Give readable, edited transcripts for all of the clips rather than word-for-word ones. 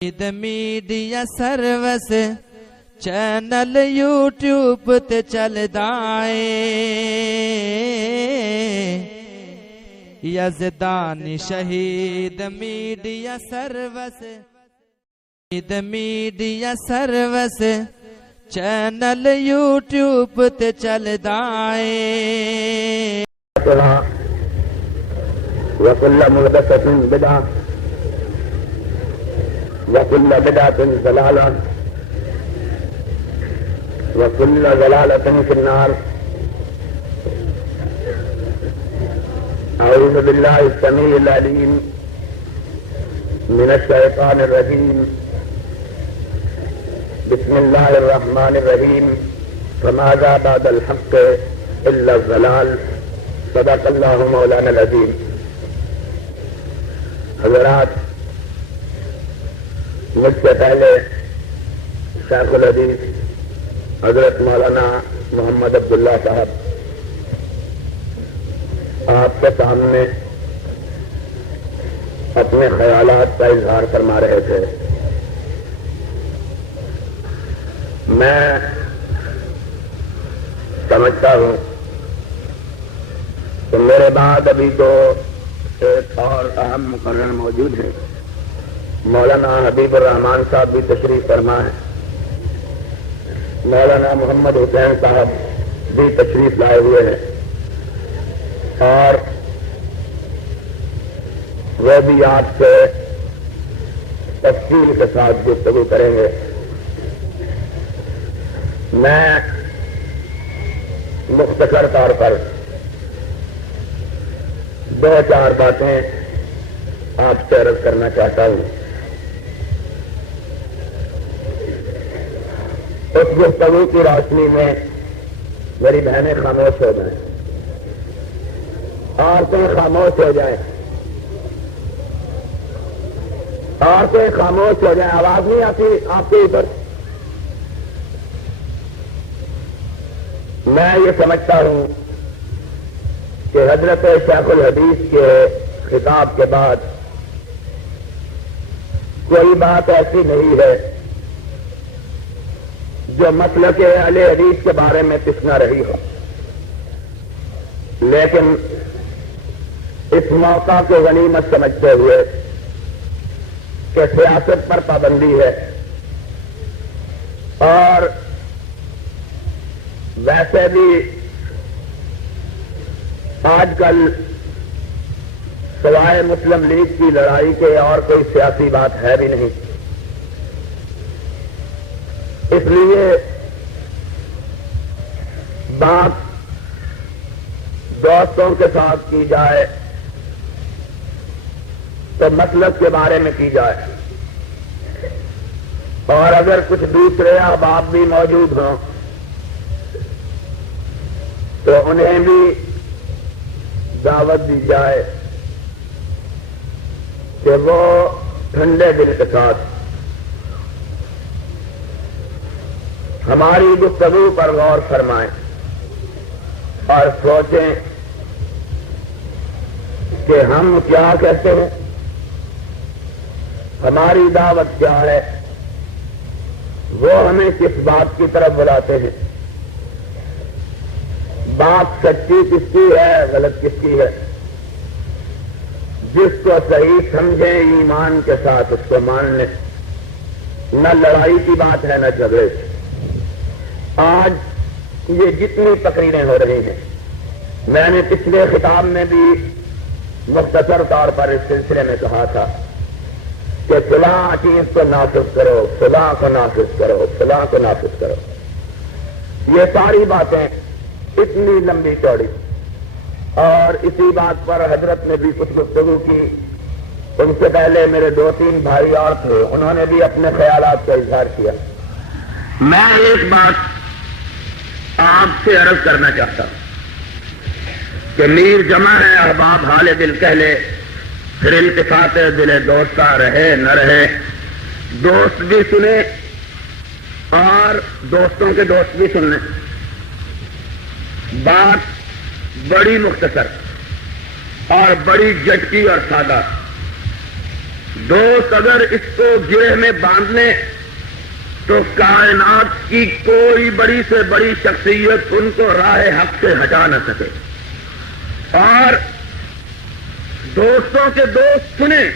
Media service channel YouTube تے چلدا اے یزدانی شہید میڈیا سروس چینل یوٹیوب تے چلدا اے وكل محدثة بدعة وكل بدعة ضلالة وكل ضلالة في النار. أعوذ بالله السميع العليم من الشيطان الرجيم. بسم الله الرحمن الرحيم. فماذا بعد الحق إلا الضلال. صدق الله مولانا العظيم. حضرات، مجھ سے پہلے شیخ الحدیث حضرت مولانا محمد عبداللہ صاحب آپ کے سامنے اپنے خیالات کا اظہار فرما رہے تھے. میں سمجھتا ہوں کہ میرے بعد ابھی تو ایک اور اہم مقرر موجود ہے. مولانا حبیب الرحمان صاحب بھی تشریف فرما ہے. مولانا محمد حسین صاحب بھی تشریف لائے ہوئے ہیں اور وہ بھی آپ سے تفصیل کے ساتھ گفتگو کریں گے. میں مختصر طور پر دو چار باتیں آپ سے عرض کرنا چاہتا ہوں. اس گفتگو کی روشنی میں میری بہنیں خاموش ہو جائیں، عورتیں خاموش ہو جائیں، عورتیں خاموش ہو جائیں. آواز نہیں آتی آپ کے اوپر؟ میں یہ سمجھتا ہوں کہ حضرت شیخ الحدیث کے خطاب کے بعد کوئی بات ایسی نہیں ہے جو مسلک اہل حدیث کے بارے میں کچھ نہ رہی ہو، لیکن اس موقع کو غنیمت سمجھتے ہوئے کہ سیاست پر پابندی ہے اور ویسے بھی آج کل سوائے مسلم لیگ کی لڑائی کے اور کوئی سیاسی بات ہے بھی نہیں، اس لیے بات دوستوں کے ساتھ کی جائے تو مطلب کے بارے میں کی جائے، اور اگر کچھ دوسرے احباب بھی موجود ہوں تو انہیں بھی دعوت دی جائے کہ وہ ٹھنڈے دل کے ساتھ ہماری گفتگو پر غور فرمائیں اور سوچیں کہ ہم کیا کہتے ہیں، ہماری دعوت کیا ہے، وہ ہمیں کس بات کی طرف بلاتے ہیں، بات سچی کس کی ہے، غلط کس کی ہے. جس کو صحیح سمجھیں ایمان کے ساتھ اس کو مان لیں. نہ لڑائی کی بات ہے نہ جھگڑے. آج یہ جتنی تقریریں ہو رہی ہیں، میں نے پچھلے خطاب میں بھی مختصر طور پر اس سلسلے میں کہا تھا کہ فلاں چیز کو نافذ کرو، فلاں کو نافذ کرو، فلاں کو نافذ کرو. یہ ساری باتیں اتنی لمبی چوڑی، اور اسی بات پر حضرت نے بھی کچھ گفتگو کی. ان سے پہلے میرے دو تین بھائی اور تھے، انہوں نے بھی اپنے خیالات کا اظہار کیا. میں ایک بات آپ سے عرض کرنا چاہتا ہوں کہ میر جمع ہے احباب حال دل کہہ لے، پھر التفات دل دوستہ رہے نہ رہے. دوست بھی سنے اور دوستوں کے دوست بھی سن لیں. بات بڑی مختصر اور بڑی جٹکی اور سادہ. دوست اگر اس کو گرہ میں باندھ لیں تو کائنات کی کوئی بڑی سے بڑی شخصیت ان کو راہ حق سے ہٹا نہ سکے، اور دوستوں کے دوست سنیں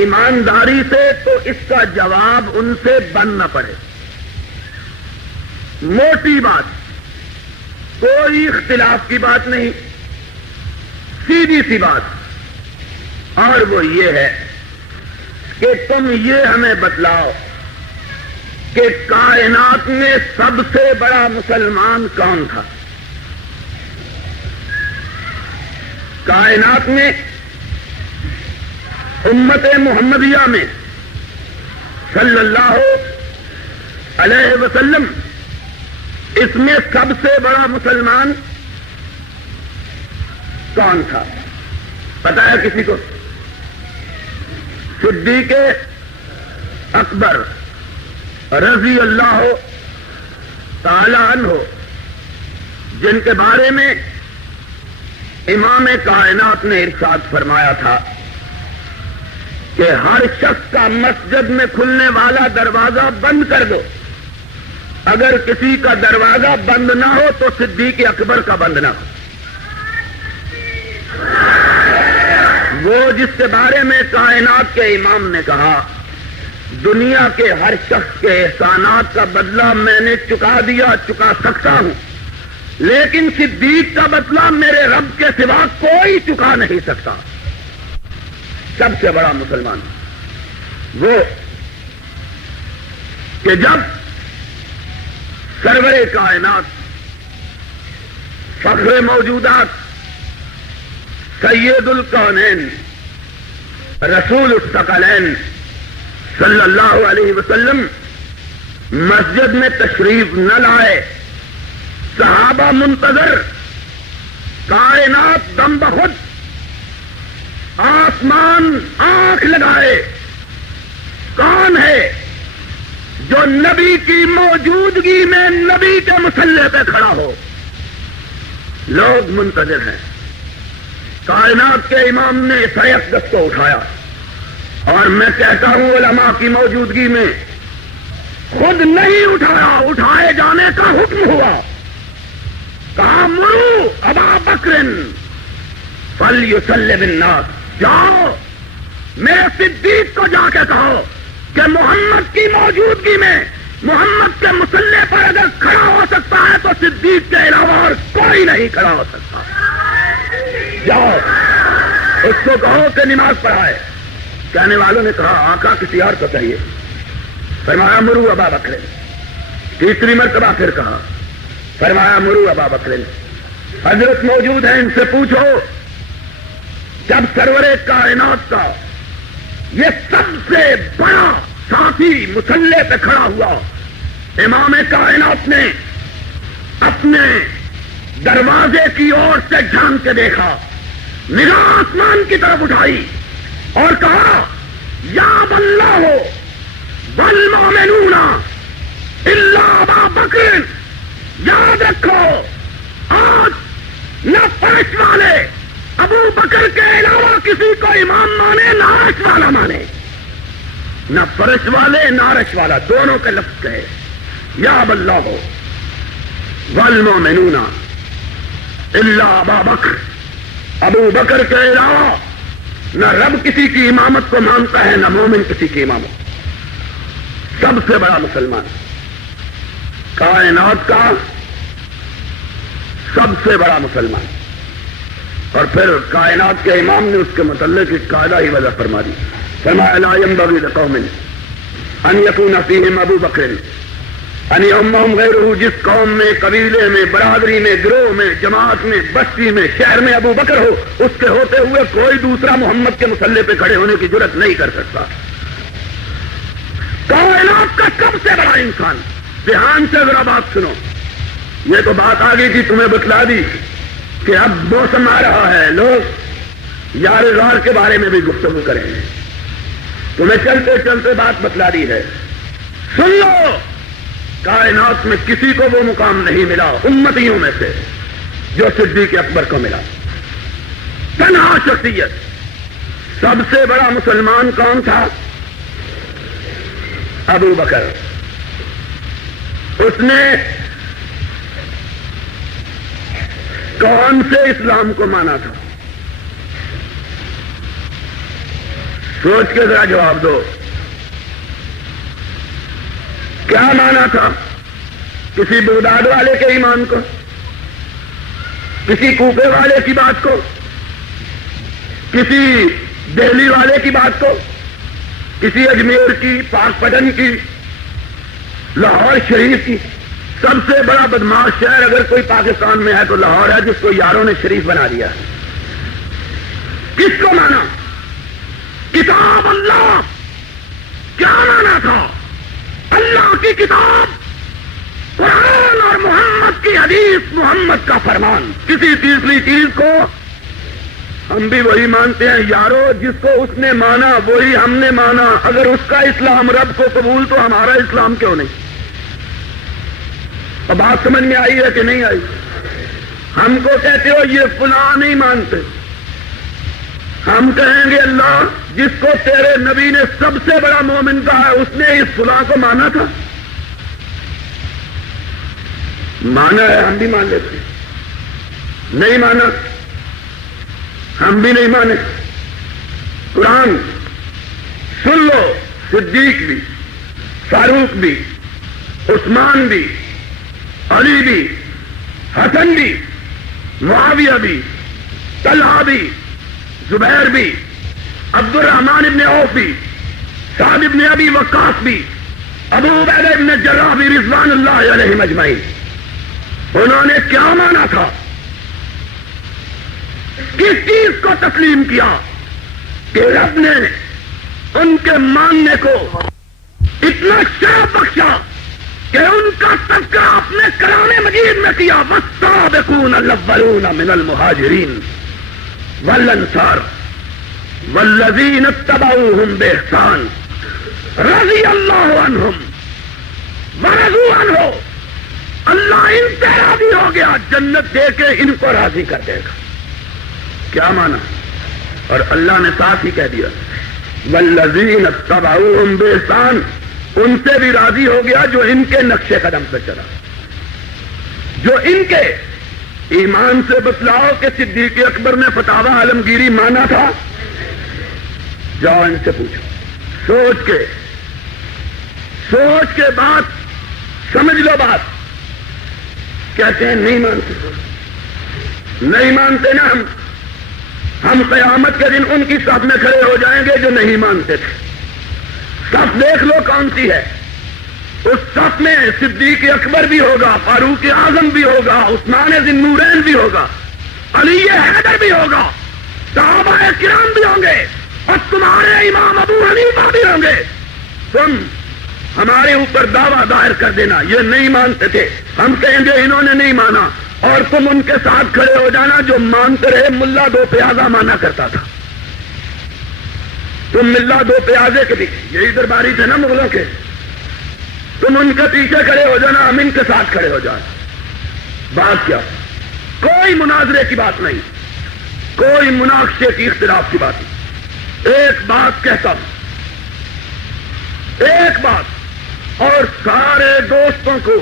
ایمانداری سے تو اس کا جواب ان سے بن نہ پڑے۔ موٹی بات، کوئی اختلاف کی بات نہیں، سیدھی سی بات، اور وہ یہ ہے کہ تم یہ ہمیں بتلاؤ کہ کائنات میں سب سے بڑا مسلمان کون تھا؟ کائنات میں امت محمدیہ میں صلی اللہ علیہ وسلم، اس میں سب سے بڑا مسلمان کون تھا؟ پتا ہے کسی کو؟ صدیق اکبر رضی اللہ تعالی عنہ، جن کے بارے میں امام کائنات نے ارشاد فرمایا تھا کہ ہر شخص کا مسجد میں کھلنے والا دروازہ بند کر دو، اگر کسی کا دروازہ بند نہ ہو تو صدیق اکبر کا بند نہ ہو۔ وہ جس کے بارے میں کائنات کے امام نے کہا دنیا کے ہر شخص کے احسانات کا بدلہ میں نے چکا دیا، چکا سکتا ہوں، لیکن صدیق کا بدلہ میرے رب کے سوا کوئی چکا نہیں سکتا۔ سب سے بڑا مسلمان وہ کہ جب سرور کائنات، فخر موجودات، سید الکونین، رسول الثقلین صلی اللہ علیہ وسلم مسجد میں تشریف نہ لائے، صحابہ منتظر، کائنات دم بخود، آسمان آنکھ لگائے، کون ہے جو نبی کی موجودگی میں نبی کے مسلح پہ کھڑا ہو؟ لوگ منتظر ہیں۔ کائنات کے امام نے سر اقدس کو اٹھایا، اور میں کہتا ہوں علماء کی موجودگی میں خود نہیں اٹھایا، اٹھائے جانے کا حکم ہوا۔ کہا مرو ابا بکر فلیصلی بالناس، جاؤ میرے صدیق کو جا کے کہو کہ محمد کی موجودگی میں محمد کے مسلح پر اگر کھڑا ہو سکتا ہے تو صدیق کے علاوہ اور کوئی نہیں کھڑا ہو سکتا۔ جاؤ اس کو کہو کہ نماز پڑھائے۔ کہنے والوں نے کہا آقا کسی اور کو کہیے۔ فرمایا مرو ابا بکر۔ تیسری مرتبہ پھر کہا، فرمایا مرو ابا بکر۔ حضرت موجود ہیں، ان سے پوچھو جب سرور کائنات کا یہ سب سے بڑا ساتھی مسلح پہ کھڑا ہوا، امام کائنات نے اپنے دروازے کی اور سے جھانک کے دیکھا، نگاہ آسمان کی طرف اٹھائی اور کہا یا اللہ والمؤمنون الا ابا بکر۔ یاد رکھو آج نہ فرش والے ابو بکر کے علاوہ کسی کو امام مانے، نہ عرش والا مانے، نہ فرش والے نہ عرش والا، دونوں کے لفظ ہے یا اللہ والمؤمنون الا ابا بکر۔ ابو بکر کے علاوہ نہ رب کسی کی امامت کو مانتا ہے، نہ مومن کسی کی امامت۔ سب سے بڑا مسلمان، کائنات کا سب سے بڑا مسلمان۔ اور پھر کائنات کے امام نے اس کے متعلق ایک قاعدہ ہی وضع فرما دی، فرمایا لا ينبغي لقوم ان يكون فيهم ابو بکر ان يؤمهم غيره۔ جس قوم میں، قبیلے میں، برادری میں، گروہ میں، جماعت میں، بستی میں، شہر میں ابو بکر ہو، اس کے ہوتے ہوئے کوئی دوسرا محمد کے مسلح پہ کھڑے ہونے کی جرات نہیں کر سکتا۔ کائنات کا سب سے بڑا انسان، دھیان سے ذرا بات سنو، یہ تو بات آ گئی تھی، تمہیں بتلا دی کہ اب موسم آ رہا ہے، لوگ یار غار کے بارے میں بھی گفتگو کریں گے، تمہیں چلتے چلتے بات بتلا دی ہے۔ سن لو، کائنات میں کسی کو وہ مقام نہیں ملا امتیوں میں سے جو صدیق اکبر کو ملا۔ تنہا شخصیت، سب سے بڑا مسلمان کون تھا؟ ابو بکر. اس نے کون سے اسلام کو مانا تھا؟ سوچ کے ذرا جواب دو. کیا مانا تھا؟ کسی بغداد والے کے ایمان کو؟ کسی کوفے والے کی بات کو؟ کسی دہلی والے کی بات کو؟ کسی اجمیر کی، پاک پٹن کی، لاہور شریف کی؟ سب سے بڑا بدماش شہر اگر کوئی پاکستان میں ہے تو لاہور ہے، جس کو یاروں نے شریف بنا دیا. کس کو مانا؟ کتاب اللہ. کیا مانا تھا؟ اللہ کی کتاب، قرآن اور محمد کی حدیث، محمد کا فرمان. کسی تیسری چیز کو ہم بھی وہی مانتے ہیں یارو جس کو اس نے مانا وہی ہم نے مانا. اگر اس کا اسلام رب کو قبول تو ہمارا اسلام کیوں نہیں؟ اب بات سمجھ میں آئی ہے کہ نہیں آئی؟ ہم کو کہتے ہو یہ فلاں نہیں مانتے، ہم کہیں گے اللہ جس کو تیرے نبی نے سب سے بڑا مومن کہا ہے اس نے اس فلاں کو مانا تھا. مانا ہے، ہم بھی مان لیتے. نہیں مانا، ہم بھی نہیں مانے. قرآن سن لو، صدیق بھی، فاروق بھی، عثمان بھی، علی بھی، حسن بھی، معاویہ بھی، طلحہ بھی، زبیر بھی، عبد الرحمن ابن عوف بھی، سعد ابن ابی وقاص بھی، ابو عبیدہ ابن جراح بھی، رضوان اللہ علیہم اجمعین. انہوں نے کیا مانا تھا؟ کس چیز کو تسلیم کیا کہ رب نے ان کے ماننے کو اتنا شرف بخشا کہ ان کا تذکرہ اپنے کلام مجید میں کیا. والسابقون الاولون من المہاجرین والانصار والذین اتبعوہم باحسان رضی اللہ عنہم ورضوا عنہ. اللہ ان سے راضی ہو گیا، جنت دے کے ان کو راضی کر دے گا. کیا مانا؟ اور اللہ نے ساتھ ہی کہہ دیا والذین اتبعوہم باحسان، ان سے بھی راضی ہو گیا جو ان کے نقش قدم پہ چلا، جو ان کے ایمان سے بتلاؤ کہ صدیق اکبر نے فتاوی عالمگیری مانا تھا. جاؤ ان سے پوچھو، سوچ کے بات سمجھ لو. بات کہتے ہیں نہیں مانتے، نہیں مانتے نا. ہم قیامت کے دن ان کی صف میں کھڑے ہو جائیں گے جو نہیں مانتے تھے. صف دیکھ لو کون سی ہے. اس صف میں صدیق اکبر بھی ہوگا، فاروق اعظم بھی ہوگا، عثمان ذی النورین بھی ہوگا، علی حیدر بھی ہوگا، صحابہ کرام بھی ہوں گے، اور تمہارے امام ابو حنیفہ بھی ہوں گے. تم ہمارے اوپر دعویٰ دائر کر دینا یہ نہیں مانتے تھے، ہم کہیں گے انہوں نے نہیں مانا، اور تم ان کے ساتھ کھڑے ہو جانا جو مانتے رہے. ملا دو پیازا مانا کرتا تھا. تم ملا دو پیازے کے پیچھے، یہی درباری تھے نا مغلوں کے، تم ان کے پیچھے کھڑے ہو جانا، ہم ان کے ساتھ کھڑے ہو جانا. بات کیا؟ کوئی مناظرے کی بات نہیں، کوئی مناقشے کی اختلاف کی بات نہیں. ایک بات کہتا ہوں، ایک بات، اور سارے دوستوں کو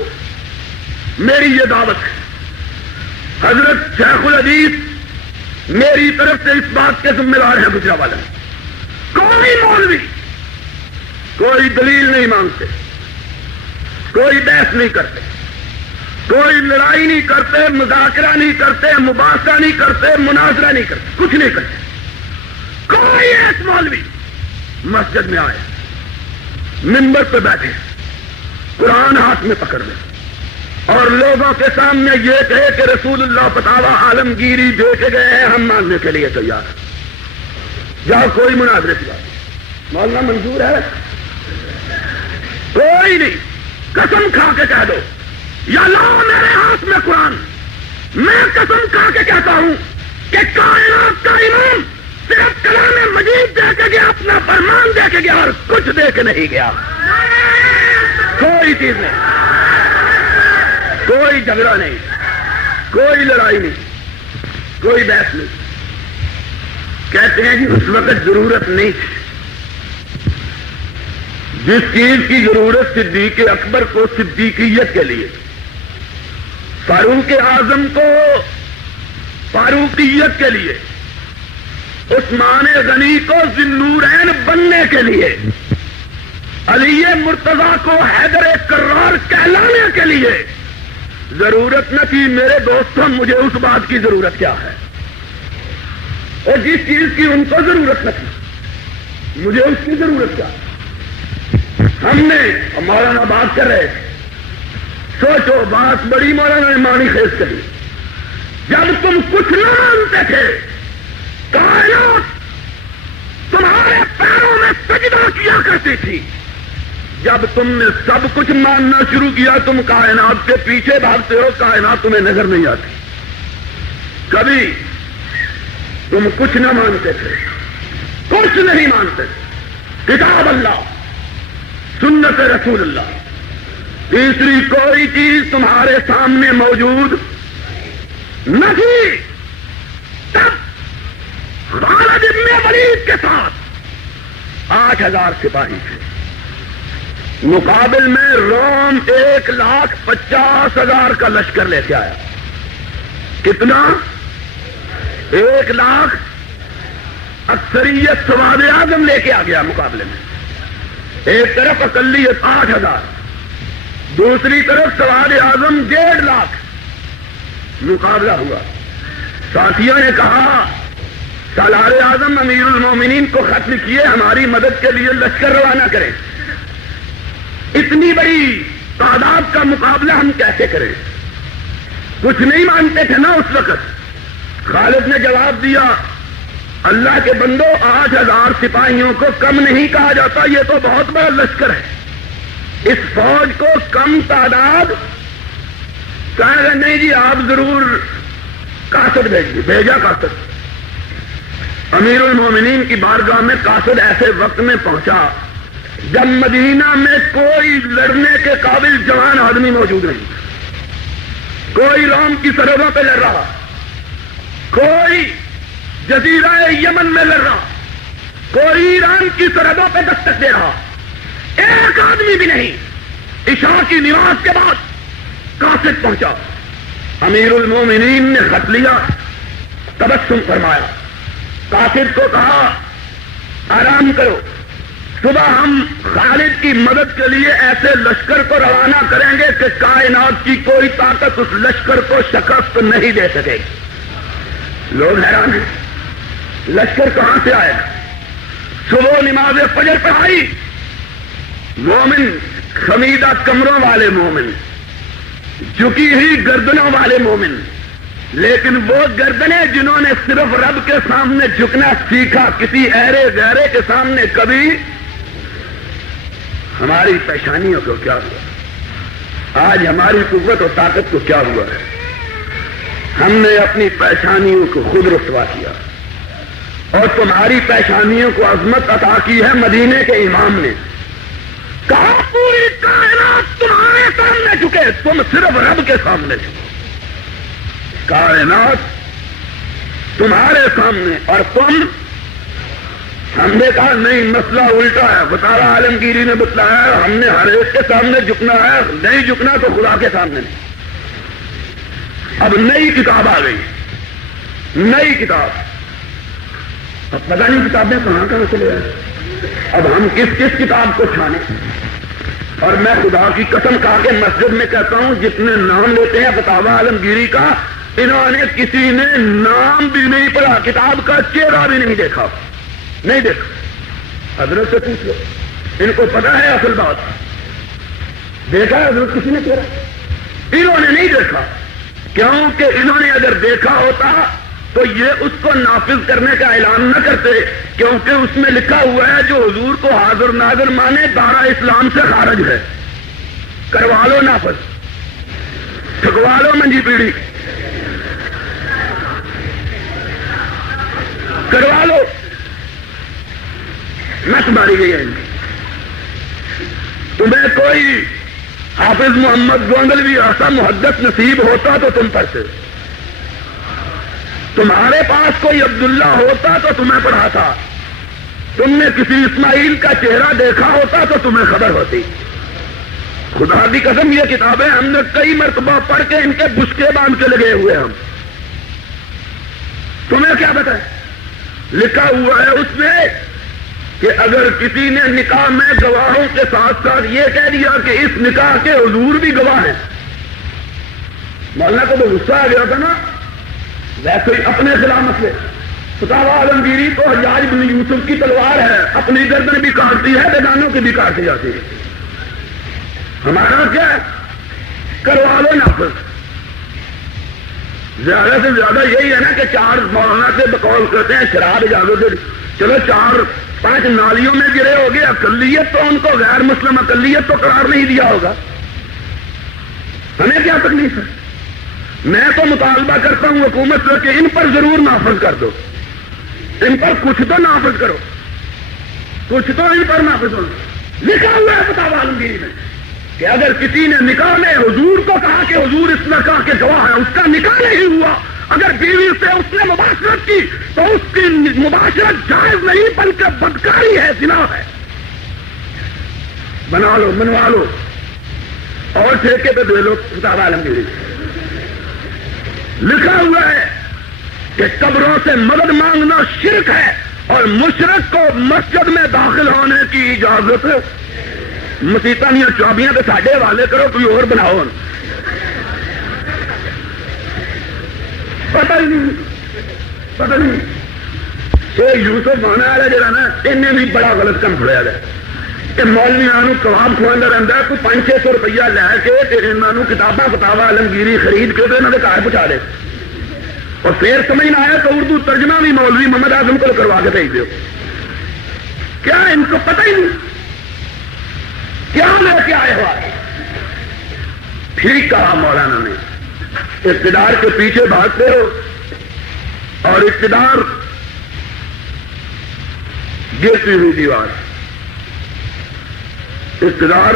میری یہ دعوت ہے. حضرت شیخ الحدیث میری طرف سے اس بات کے ذمہ دار ہیں گجرانوالہ. کوئی مولوی کوئی دلیل نہیں مانگتے، کوئی بحث نہیں کرتے، کوئی لڑائی نہیں کرتے، مذاکرہ نہیں کرتے، مباحثہ نہیں کرتے، مناظرہ نہیں کرتے، کچھ نہیں کرتے. کوئی ایک مولوی مسجد میں آئے، منبر پہ بیٹھے، قرآن ہاتھ میں پکڑ لے اور لوگوں کے سامنے یہ کہے کہ رسول اللہ فتاوی عالمگیری دے کے گئے ہیں، ہم ماننے کے لیے تیار ہیں. جاؤ، کوئی مناظرے کی بات. مولانا منظور ہے؟ کوئی نہیں. قسم کھا کے کہہ دو یا لاؤ میرے ہاتھ میں قرآن، میں قسم کھا کے کہتا ہوں کہ کائنات کا امام صرف کلام مجید دے کے گیا، اپنا فرمان دے کے گیا اور کچھ دے کے نہیں گیا. کوئی چیز نہیں، کوئی جھگڑا نہیں، کوئی لڑائی نہیں، کوئی بحث نہیں. کہتے ہیں جی اس وقت ضرورت نہیں تھی. جس چیز کی ضرورت صدیق اکبر کو صدیقیت کے لیے، فاروق اعظم کو فاروقیت کے لیے، عثمان غنی کو ذی النورین بننے کے لیے، علی مرتضیٰ کو حیدر کرار کہلانے کے لیے ضرورت نہ تھی. میرے دوستوں، مجھے اس بات کی ضرورت کیا ہے؟ اور جس چیز کی ان کو ضرورت نہ تھی، مجھے اس کی ضرورت کیا؟ ہم نے مولانا بات کر رہے تھے، سوچو بات بڑی مولانا نے مانی خیز کری. جب تم کچھ نہ مانتے تھے، کائنات تمہارے پیروں میں سجدہ کیا کرتی تھی. جب تم نے سب کچھ ماننا شروع کیا، تم کائنات کے پیچھے بھاگتے ہو، کائنات تمہیں نظر نہیں آتی. کبھی تم کچھ نہ مانتے تھے، کچھ نہیں مانتے تھے. کتاب اللہ، سنت رسول اللہ، تیسری کوئی چیز تمہارے سامنے موجود نہ تھی. تب خالد بن ولید کے ساتھ 8000 سپاہی تھے، مقابل میں روم 1,50,000 کا لشکر لے کے آیا. کتنا؟ 1,00,000 اکثریت سواد اعظم لے کے آ گیا مقابلے میں. ایک طرف اقلیت 8,000، دوسری طرف سواد اعظم 1,50,000. مقابلہ ہوا. ساتھیوں نے کہا سالار اعظم امیر المومنین کو خط لکھیے، ہماری مدد کے لیے لشکر روانہ کریں. اتنی بڑی تعداد کا مقابلہ ہم کیسے کریں؟ کچھ نہیں مانتے تھے نا اس وقت. خالد نے جواب دیا، اللہ کے بندو، 8,000 سپاہیوں کو کم نہیں کہا جاتا، یہ تو بہت بڑا لشکر ہے. اس فوج کو کم تعداد کہا گیا نہیں جی، آپ ضرور قاصد بھیجیے. بھیجا قاصد. امیر المومنین کی بارگاہ میں قاصد ایسے وقت میں پہنچا جب مدینہ میں کوئی لڑنے کے قابل جوان آدمی موجود نہیں. کوئی روم کی سرحدوں پہ لڑ رہا، کوئی جزیرہ یمن میں لڑ رہا، کوئی ایران کی سرحدوں پہ دستک دے رہا، ایک آدمی بھی نہیں. عشاء کی نماز کے بعد قاصد پہنچا. امیر المومنین نے خط لیا، تبسم فرمایا، قاصد کو کہا آرام کرو، صبح ہم خالد کی مدد کے لیے ایسے لشکر کو روانہ کریں گے کہ کائنات کی کوئی طاقت اس لشکر کو شکست نہیں دے سکے گی. لوگ حیران ہیں، لشکر کہاں سے آئے گا؟ صبح نماز فجر پڑھائی، مومن خمیدہ کمروں والے مومن، جھکی ہوئی گردنوں والے مومن، لیکن وہ گردنیں جنہوں نے صرف رب کے سامنے جھکنا سیکھا، کسی ایرے غیرے کے سامنے کبھی. ہماری پیشانیوں کو کیا ہوا؟ آج ہماری قوت اور طاقت کو کیا ہوا ہے؟ ہم نے اپنی پیشانیوں کو خود رسوا کیا، اور تمہاری پیشانیوں کو عظمت عطا کی ہے مدینے کے امام نے. کہا پوری کائنات تمہارے سامنے جھکے، تم صرف رب کے سامنے جھکو. کائنات تمہارے سامنے اور تم. ہم نے کہا نہیں، مسئلہ الٹا ہے. بطالہ عالمگیری نے بتلایا ہم نے ہر ایک کے سامنے جھکنا ہے، نہیں جھکنا تو خدا کے سامنے نہیں. اب نئی کتاب آ گئی، نئی کتاب. اب پتہ نہیں کتابیں کہاں چلے آئے. اب ہم کس کس کتاب کو چھانے؟ اور میں خدا کی قسم کہا کہ مسجد میں کہتا ہوں جتنے نام لیتے ہیں بطالہ عالمگیری کا، انہوں نے کسی نے نام بھی نہیں پڑھا، کتاب کا چہرہ بھی نہیں دیکھا. نہیں دیکھا. حضرت سے پوچھ لو، ان کو پتا ہے اصل بات. دیکھا ہے حضرت کسی نے چہرہ؟ انہوں نے نہیں دیکھا. کیونکہ انہوں نے اگر دیکھا ہوتا تو یہ اس کو نافذ کرنے کا اعلان نہ کرتے، کیونکہ اس میں لکھا ہوا ہے جو حضور کو حاضر ناظر مانے دارا اسلام سے خارج ہے. کروا لو نافذ، ٹھکوا لو منجی پیڑھی، کروا لو. نس ماری گئی ہے. تمہیں کوئی حافظ محمد گوندلوی ایسا محدث نصیب ہوتا تو تم پڑھتے. تمہارے پاس کوئی عبداللہ ہوتا تو تمہیں پڑھاتا، تم نے کسی اسماعیل کا چہرہ دیکھا ہوتا تو تمہیں خبر ہوتی۔ خدا کی قسم یہ کتابیں ہم نے کئی مرتبہ پڑھ کے ان کے بشکے باندھ کے لگے ہوئے ہم، تمہیں کیا بتائیں؟ لکھا ہوا ہے اس میں کہ اگر کسی نے نکاح میں گواہوں کے ساتھ ساتھ یہ کہہ دیا کہ اس نکاح کے حضور بھی گواہ ہیں، مولانا کو تو غصہ آ گیا تھا نا، ویسے ہی اپنے خلاف مسئلے، فتاوی عالمگیری تو حجاج بن یوسف کی تلوار ہے، اپنی گردن بھی کاٹتی ہے، بیگانوں کی بھی کاٹتی جاتی ہے۔ ہمارا کیا ہے؟ کروا لو نافذ۔ زیادہ سے زیادہ یہی ہے نا کہ 4 مولانا سے بقول کرتے ہیں شراب اجازت دے، چلو 4-5 نالیوں میں گرے ہو گئے، اقلیت تو ان کو غیر مسلم اقلیت تو قرار نہیں دیا ہوگا، ہمیں کیا تکلیف ہے؟ میں تو مطالبہ کرتا ہوں حکومت سے کہ ان پر ضرور نافذ کر دو، ان پر کچھ تو نافذ کرو، کچھ تو ان پر نافذ ہو۔ لکھا ہوا ہے فتاوی عالمگیری میں کہ اگر کسی نے نکاح میں حضور کو کہا کہ حضور اس نکاح کے گواہ ہے، اس کا نکاح نہیں ہوا، اگر بیوی سے اس نے مباشرت کی تو اس کی مباشرت جائز نہیں بلکہ بدکاری ہے، زنا ہے، بنا لو، منوا لو اور ٹھیکے پہ دے لو۔ فتاوی عالمگیری لکھا ہوا ہے کہ قبروں سے مدد مانگنا شرک ہے اور مشرک کو مسجد میں داخل ہونے کی اجازت ہے۔ مسیطاں دیا چابیاں تو ساڈے حوالے کرو، کوئی اور بناؤ۔ پتہ نہیں شیخ یوسف مانا والا جڑا نا، انہیں بھی بڑا غلط کام پھڑیا ہے کہ مولویاں کباب کھوانا رہتا ہے، کوئی 500-600 روپیہ لے کے انہوں کتاباں فتاوی عالمگیری خرید کے انہوں نے گھر پہنچا دے، اور پھر سمجھ نہ آیا تو اردو ترجمہ بھی مولوی محمد اعظم کو کروا کے بھیج دو۔ کیا ان کو پتہ ہی نہیں کیا لے کے آئے ہوا ہے؟ ٹھیک کہا مولانا نے، اقتدار کے پیچھے بھاگتے ہو اور اقتدار گرتی ہوئی دیوار، اقتدار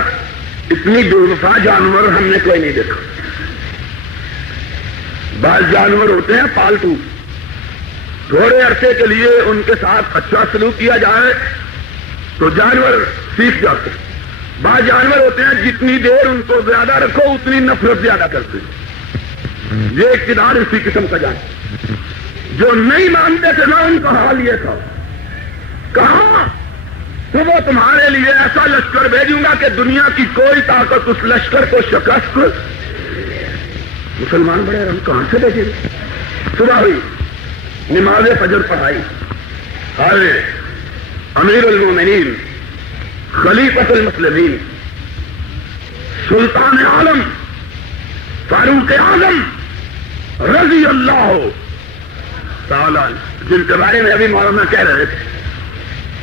اتنی بے وفا جانور ہم نے کوئی نہیں دیکھا۔ بعض جانور ہوتے ہیں پالتو، تھوڑے عرصے کے لیے ان کے ساتھ اچھا سلوک کیا جائے تو جانور سیکھ جاتے ہیں، بعض جانور ہوتے ہیں جتنی دیر ان کو زیادہ رکھو اتنی نفرت زیادہ کرتے ہیں۔ یہ اقتدار اسی قسم کا جانور، جو نہیں مانتے تھے نا ان کا حال یہ تھا، کہاں تو وہ تمہارے لیے ایسا لشکر بھیجوں گا کہ دنیا کی کوئی طاقت اس لشکر کو شکست۔ مسلمان بڑے ہم کہاں سے بھیجے؟ صبح ہوئی، نماز فجر پڑھائی، ارے امیر المومنین خلیفۃ المسلمین سلطان عالم فاروق اعظم رضی اللہ تعالی، جن کے بارے میں ابھی مولانا کہہ رہے تھے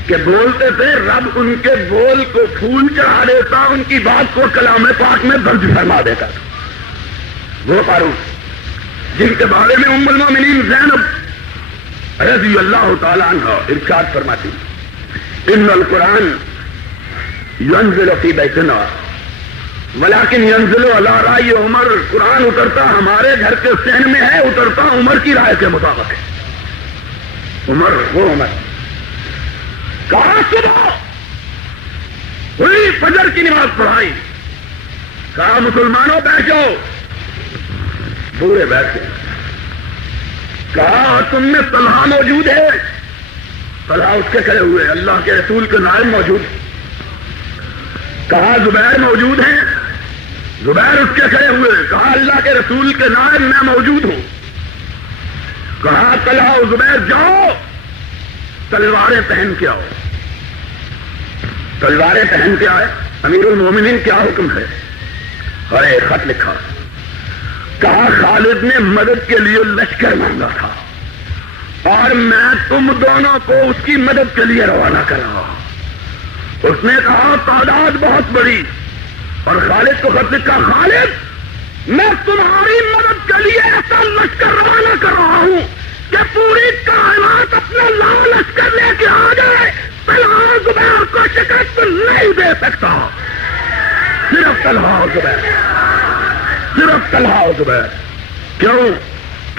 کہ بولتے تھے رب ان کے بول کو پھول چڑھا دیتا، ان کی بات کو کلام پاک میں درج فرما دیتا تھا۔ وہ فاروق جن کے بارے میں ام المومنین زینب رضی اللہ تعالی عنہ ارشاد فرماتی، ان القرآن ينزل في بیتنا ولكن ينزل على رأي عمر، قرآن اترتا ہمارے گھر کے سین میں ہے، اترتا عمر کی رائے کے مطابق ہے۔ عمر وہ عمر کہاں صبح ہوئی، فجر کی نماز پڑھائی، کہا مسلمانوں بیٹھو، بورے بیٹھ گئے، کہا تم میں طلحہ موجود ہے؟ طلحہ اس کے کھڑے ہوئے، اللہ کے رسول کے نائب موجود۔ کہا زبیر موجود ہیں؟ زبیر اس کے کھڑے ہوئے، کہا اللہ کے رسول کے نائب میں موجود ہوں۔ کہا طلحہ و زبیر جاؤ تلواریں پہن کے آؤ۔ تلواریں پہن کے آئے، امیر المومنین کیا حکم ہے؟ اور ایک خط لکھا، کہا خالد نے مدد کے لیے لشکر مانگا تھا اور میں تم دونوں کو اس کی مدد کے لیے روانہ کر رہا ہوں۔ اس نے کہا تعداد بہت بڑی، اور خالد کو خط لکھا، خالد میں تمہاری مدد کے لیے ایسا لشکر روانہ کر رہا ہوں کہ پوری کائنات اپنا لاؤ لشکر لے کے آ جائے، طلحہ زبیر کو شکست نہیں دے سکتا۔ صرف طلحہ زبیر، صرف طلحہ زبیر۔ کیوں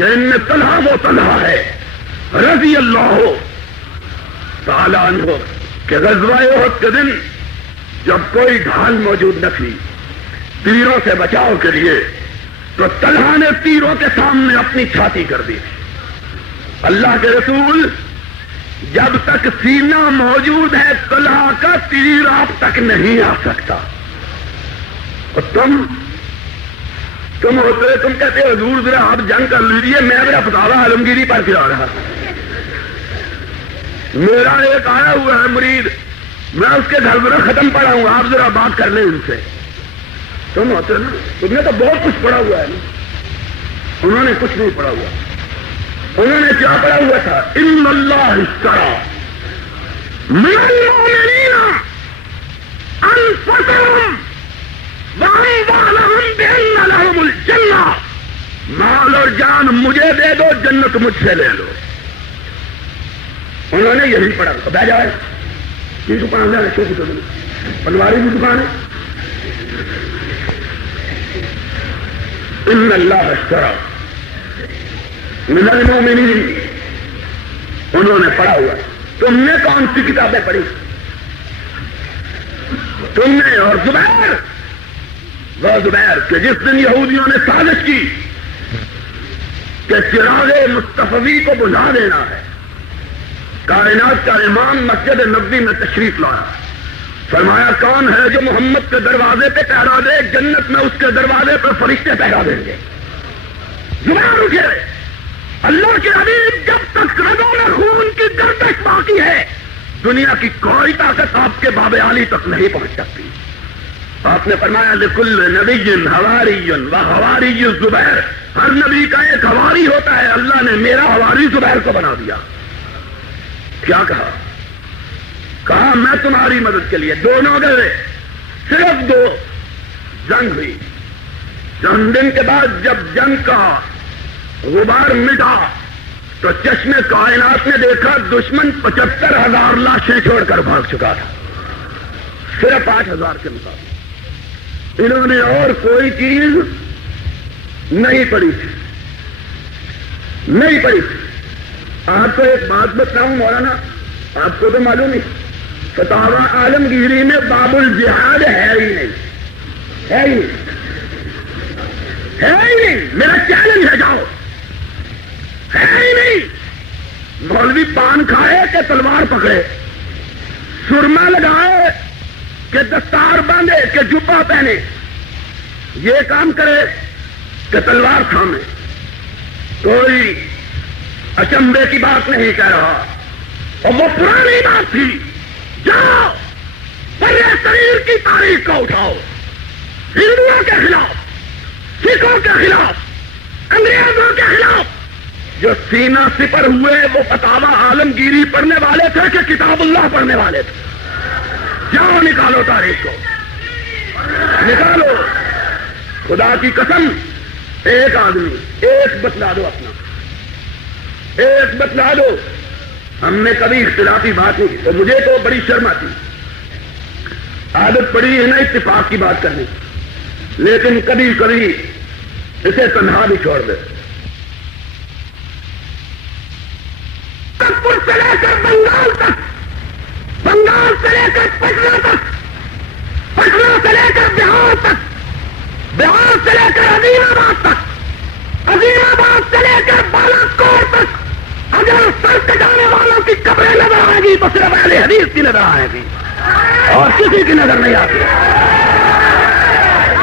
کہ ان میں طلحہ وہ طلحہ ہے رضی اللہ تعالیٰ عنہ کہ غزوہ احد کے دن جب کوئی ڈھال موجود نہ تھی تیروں سے بچاؤ کے لیے، تو طلحہ نے تیروں کے سامنے اپنی چھاتی کر دی تھی۔ اللہ کے رسول جب تک سینہ موجود ہے طلحہ کا تیر آپ تک نہیں آ سکتا۔ اور تم ہوتے تم کہتے حضور ذرا آپ جنگ کر لیجیے، میں میرا فتاوی عالمگیری پڑھ کے آ رہا، میرا ایک آیا ہوا ہے مرید، میں اس کے گھر ذرا ختم پڑھا ہوں، آپ ذرا بات کر لیں ان سے۔ تم ہوتے نا، تم نے تو بہت کچھ پڑھا ہوا ہے نا، انہوں نے کچھ نہیں پڑھا ہوا۔ انہوں نے کیا پڑھا ہوا تھا؟ ان اللہ اشترى من المؤمنین انفسهم واموالهم بان لهم الجنہ، مال اور جان مجھے دے دو، جنت مجھ سے لے لو۔ انہوں نے یہی پڑھا۔ بہ جائے کی دکان ہے، شو کی پنواری کی دکان ہے۔ ان اللہ اشترى من المؤمنین، انہوں نے پڑھا ہوا۔ تم نے کون سی کتابیں پڑھی؟ تم نے اور زبیر، وہ زبیر کہ جس دن یہودیوں نے سازش کی کہ چراغ مصطفی کو بجھا دینا ہے، کائنات کا امام مسجد نبوی میں تشریف لایا، فرمایا کون ہے جو محمد کے دروازے پہ پہرا دے، جنت میں اس کے دروازے پہ فرشتے پہرا دیں گے۔ زبیر اٹھے، اللہ کے حبیب جب تک رگوں میں خون کی گردش باقی ہے دنیا کی کوئی طاقت آپ کے باب علی تک نہیں پہنچ سکتی۔ آپ نے فرمایا لکل نبی حواری و حواری زبیر، ہر نبی کا ایک حواری ہوتا ہے، اللہ نے میرا حواری زبیر کو بنا دیا۔ کیا کہا میں تمہاری مدد کے لیے، دونوں گئے، صرف دو، جنگ ہوئی۔ چند دن کے بعد جب جنگ کا غبار مٹا تو چشم کائنات نے دیکھا دشمن 75,000 لاشیں چھوڑ کر بھاگ چکا تھا، صرف 8,000 کے مقابلے۔ انہوں نے اور کوئی چیز نہیں پڑھی تھی، نہیں پڑھی تھی۔ آپ کو ایک بات بتاؤں مولانا، آپ کو تو معلوم نہیں، فتاوی عالمگیری میں باب الجہاد ہے ہی نہیں، ہے ہی نہیں، ہے ہی نہیں۔ میرا چیلنج ہے، جاؤ، ہے ہی نہیں۔ مولوی پان کھائے کہ تلوار پکڑے، سرما لگائے کہ دستار باندھے کہ جبہ پہنے، یہ کام کرے کہ تلوار تھامے، کوئی اچنبے کی بات نہیں کہہ رہا۔ اور وہ پرانی بات تھی، جاؤ برے صغیر کی تاریخ کو اٹھاؤ، ہندوؤں کے خلاف، سکھوں کے خلاف، انگریزوں کے خلاف جو سینہ سپر ہوئے وہ فتاوی عالمگیری پڑھنے والے تھے کہ کتاب اللہ پڑھنے والے تھے؟ جاؤ نکالو تاریخ کو، نکالو۔ خدا کی قسم، ایک آدمی ایک بتلا دو، اپنا ایک بتلا دو۔ ہم نے کبھی اختلافی بات نہیں کی، تو مجھے تو بڑی شرم آتی، عادت پڑی ہے نا اتفاق کی بات کرنے، لیکن کبھی کبھی اسے تنہا بھی چھوڑ دے۔ پور سے لے کر بنگال تک، بنگال سے لے کر پٹنہ تک، پٹنہ سے لے کر بہار تک، بہار سے لے کر عظیم آباد تک، عظیم آباد سے لے کر بالا کوٹ تک، اگر سر کٹانے والوں کی قبریں نظر آئے گی تو صرف اہل حدیث کی نظر آئے گی اور کسی کی نظر نہیں آتی۔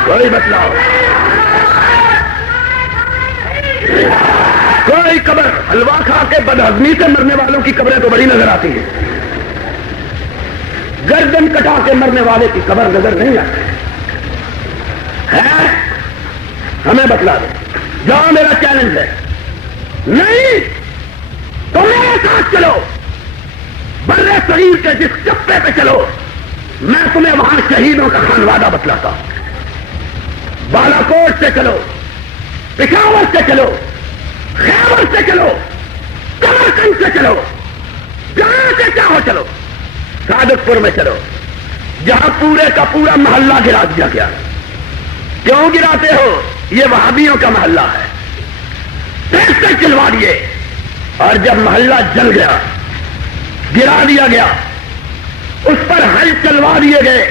کوئی بتلاؤ، کوئی قبر حلوہ کھا کے بدہضمی سے مرنے والوں کی قبریں تو بڑی نظر آتی ہیں، گردن کٹا کے مرنے والے کی قبر نظر نہیں آتی ہے۔ ہمیں بتلا دو، جاؤ، میرا چیلنج ہے۔ نہیں تو میرے ساتھ چلو، برے صغیر کے جس چپے پہ چلو، میں تمہیں وہاں شہیدوں کا خانوادہ بتلاتا ہوں۔ بالا کوٹ سے چلو، پشاور سے چلو، خیبر سے چلو، کمرکنڈ سے چلو، جہاں سے چاہو چلو، سعادت پور میں چلو، جہاں پورے کا پورا محلہ گرا دیا گیا۔ کیوں گراتے ہو؟ یہ وہابیوں کا محلہ ہے، تیز سے چلوا دیے، اور جب محلہ جل گیا، گرا دیا گیا، اس پر حل چلوا دیے گئے،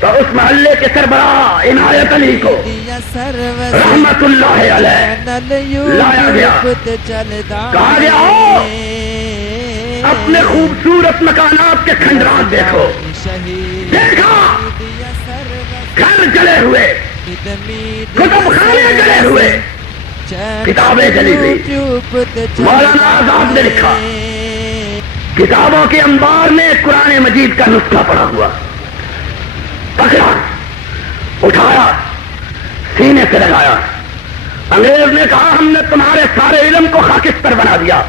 تو اس محلے کے سربراہ عنایت علی کو رحمت اللہ علیہ لایا گیا، کہا گیا ہو اپنے خوبصورت مکانات کے کھنڈرات دیکھو، دیکھا گھر جلے ہوئے، کتب خانے جلے ہوئے، کتابیں جلی ہوئی۔ مولانا آزاد نے لکھا کتابوں کے انبار میں قرآن مجید کا نسخہ پڑا ہوا، پکڑا، اٹھایا، سینے سے لگایا۔ انگریز نے کہا ہم نے تمہارے سارے علم کو خاکستر بنا دیا۔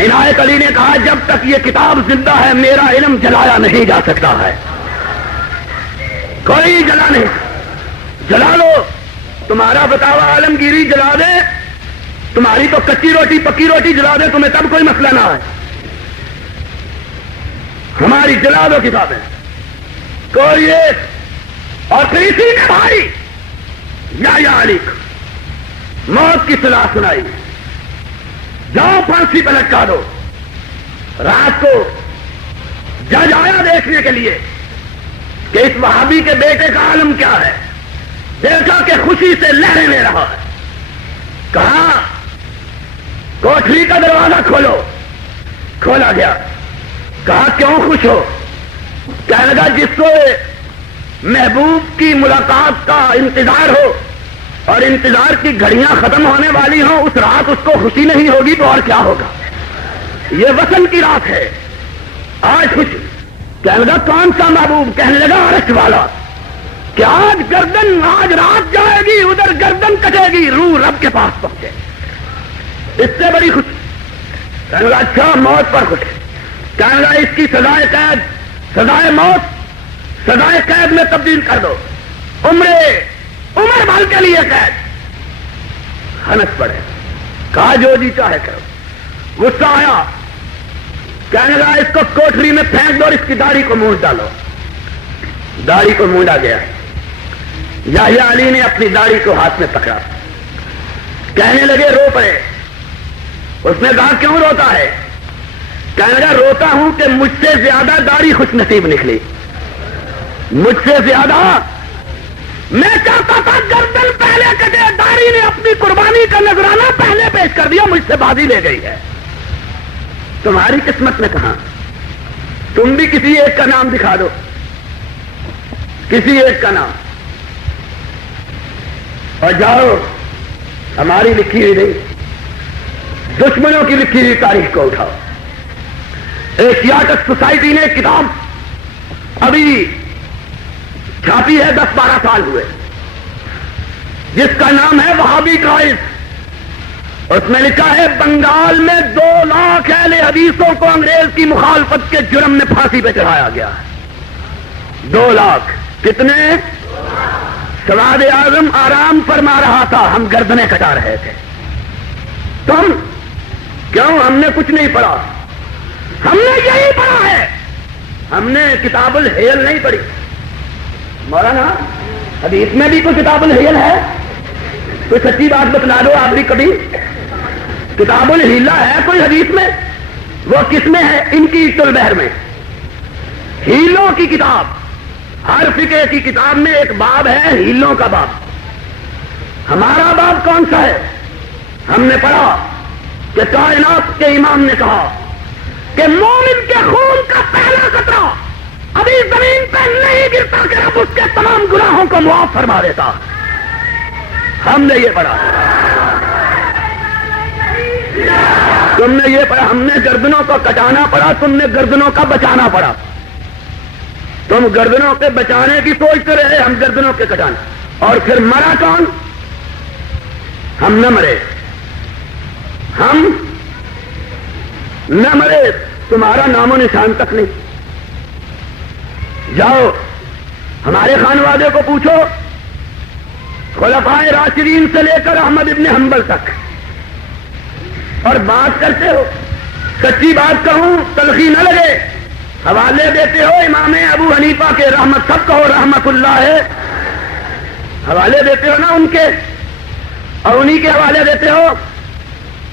عنایت علی نے کہا جب تک یہ کتاب زندہ ہے میرا علم جلایا نہیں جا سکتا ہے، کوئی جلا نہیں، جلا لو، تمہارا بتاوا عالمگیری جلا دے، تمہاری تو کچی روٹی پکی روٹی جلا دے، تمہیں تب کوئی مسئلہ نہ ہے، ہماری جلا دو کتابیں، کوئی ایک۔ اور پھر اسی نے بھائی یا علی کو موت کی صلاح سنائی، جاؤ پھانسی پہ لٹکا دو۔ رات کو جج آیا دیکھنے کے لیے کہ اس وہابی کے بیٹے کا عالم کیا ہے، دیکھا کہ خوشی سے لہریں لے رہا ہے، کہا کوٹری کا دروازہ کھولو، کھولا گیا، کہا کیوں خوش ہو؟ کہنے لگا جس کو محبوب کی ملاقات کا انتظار ہو اور انتظار کی گھڑیاں ختم ہونے والی ہوں، اس رات اس کو خوشی نہیں ہوگی تو اور کیا ہوگا؟ یہ وصل کی رات ہے، آج خوشی۔ کہنے لگا کون سا محبوب؟ کہنے لگا عرش والا، کہ آج گردن، آج رات جائے گی، ادھر گردن کٹے گی، روح رب کے پاس پہنچے، اس سے بڑی خوشی۔ کہنے لگا اچھا موت پر خوش، کہنے لگا اس کی سزائے قید، سزائے موت سزائے قید میں تبدیل کر دو، عمر بھر کے لیے قید۔ ہنس پڑے، کہا جو جی چاہے کرو۔ غصہ آیا، کہنے لگا اس کو کوٹری میں پھینک دو اور اس کی داڑھی کو مونڈ ڈالو۔ داڑھی کو مونڈا گیا، یحییٰ علی نے اپنی داڑھی کو ہاتھ میں پکڑا، کہنے لگے رو پڑے۔ اس نے کہا کیوں روتا ہے؟ کہنے لگا روتا ہوں کہ مجھ سے زیادہ داڑھی خوش نصیب نکلی، مجھ سے زیادہ، میں چاہتا تھا گردن پہلے کٹے، داڑھی نے اپنی قربانی کا نذرانہ پہلے پیش کر دیا، مجھ سے بازی لے گئی ہے۔ تمہاری قسمت میں کہاں؟ تم بھی کسی ایک کا نام دکھا دو، کسی ایک کا نام، اور جاؤ ہماری لکھی ہوئی نہیں، دشمنوں کی لکھی ہوئی تاریخ کو اٹھاؤ۔ ایشیاٹک سوسائٹی نے کتاب ابھی چھاپی ہے، 10-12 سال ہوئے، جس کا نام ہے وہابی ٹرائلز۔ اس میں لکھا ہے بنگال میں 2 لاکھ اہل حدیثوں کو انگریز کی مخالفت کے جرم میں پھانسی پہ چڑھایا گیا ہے۔ 2 لاکھ، کتنے؟ سواد اعظم آرام فرما رہا تھا، ہم گردنیں کٹا رہے تھے۔ تم کیوں؟ ہم نے کچھ نہیں پڑھا، ہم نے یہی پڑھا ہے، ہم نے کتاب الحیل نہیں پڑھی۔ مولانا حدیث میں بھی کوئی کتاب الحیل ہے؟ کوئی سچی بات بتلا دو آپ بھی کبھی، کتاب الحیلہ ہے کوئی حدیث میں؟ وہ کس میں ہے؟ ان کی البحر میں، ہیلوں کی کتاب، ہر فقہ کی کتاب میں ایک باب ہے ہیلوں کا باب۔ ہمارا باب کون سا ہے؟ ہم نے پڑھا کہ کائنات کے امام نے کہا کہ مومن کے خون کا پہلا قطرہ ابھی زمین پہ نہیں گرتا کہ رب اس کے تمام گناہوں کو معاف فرما دیتا۔ ہم نے یہ پڑھا، تم نے یہ پڑھا، ہم نے گردنوں کو کٹانا پڑا، تم نے گردنوں کا بچانا پڑا۔ تم گردنوں کے بچانے کی سوچتے رہے، ہم گردنوں کے کٹانا۔ اور پھر مرا کون؟ ہم نہ مرے، ہم نہ مرے، تمہارا نام و نشان تک نہیں۔ جاؤ ہمارے خانوادے کو پوچھو، خلفائے راشدین سے لے کر احمد ابن حنبل تک، اور بات کرتے ہو، سچی بات کہوں تلخی نہ لگے، حوالے دیتے ہو امام ابو حنیفہ کے، رحمت سب کہو رحمت اللہ ہے، حوالے دیتے ہو نا ان کے، اور انہی کے حوالے دیتے ہو